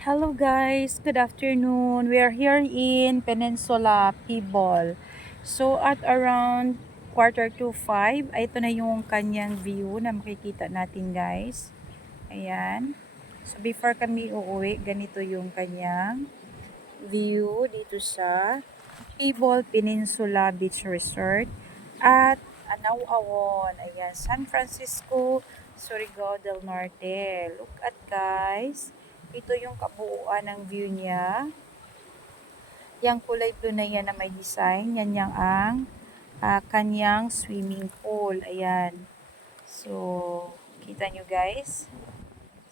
Hello guys, good afternoon. We are here in Peninsula, Pibol. So at around quarter to 5, ito na yung kanyang view na makikita natin guys. Ayan. So before kami uuwi, ganito yung kanyang view dito sa Pibol Peninsula Beach Resort at Anauawon. Ayan, San Francisco, Surigao del Norte. Look at guys. Ito yung kabuuan ng view niya. Yang kulay blue na yan na may design, yan yang ang ah, kanyang swimming pool. Ayan. So, kita nyo guys.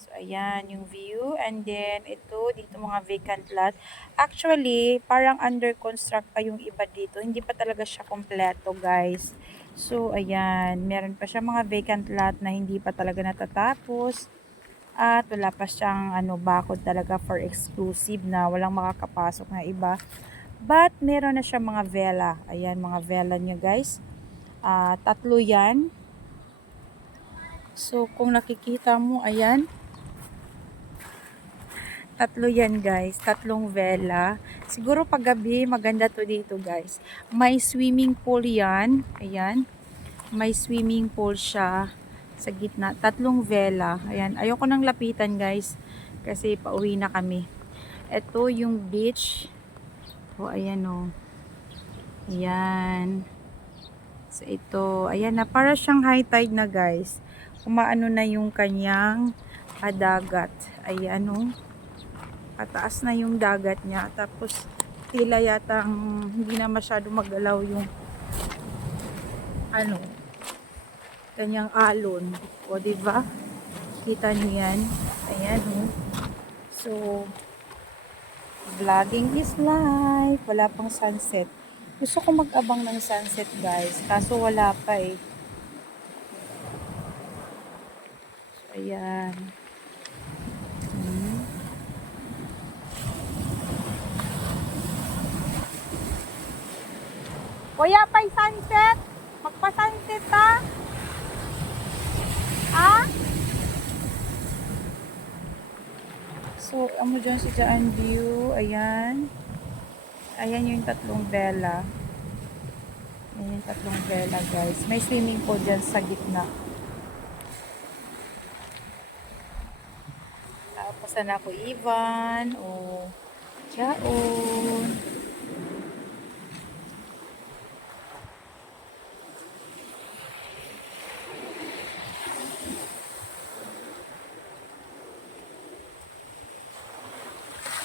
So, ayan yung view. And then, ito, dito mga vacant lot. Actually, parang under construct pa yung iba dito. Hindi pa talaga siya kompleto guys. So, ayan. Meron pa siya mga vacant lot na hindi pa talaga natatapos at wala pa siyang ano bakod talaga for exclusive na walang makakapasok na iba. But meron na siya mga vela. Ayan mga vela niya guys. Ah, tatlo yan. So kung nakikita mo ayan. Tatlo yan guys. Tatlong vela. Siguro pag gabi maganda to dito guys. May swimming pool yan. Ayan. May swimming pool siya sa gitna. Tatlong vela. Ayan. Ayoko nang lapitan guys. Kasi pauwi na kami. Ito yung beach. O, ayan o. Ayan. So, ito. Ayan na. Para siyang high tide na guys. Kumaano na yung kanyang ah, dagat. Ayan o. Pataas na yung dagat niya. Tapos, tila yata hindi na masyado magalaw yung ano, kanyang alon. O, di ba? Kita niyo yan. Ayan, oh. So, vlogging is life. Wala pang sunset. Gusto ko mag-abang ng sunset, guys. Kaso wala pa eh. So, ayan. Hmm. Kuya, pa'y sunset? Magpa-sunset ta? Ha? So, amo dyan si Jaan View. Ayan. Ayan yung tatlong vela. Ayan yung tatlong vela, guys. May swimming pool dyan sa gitna. Tapos na ako Ivan. O, Jaon.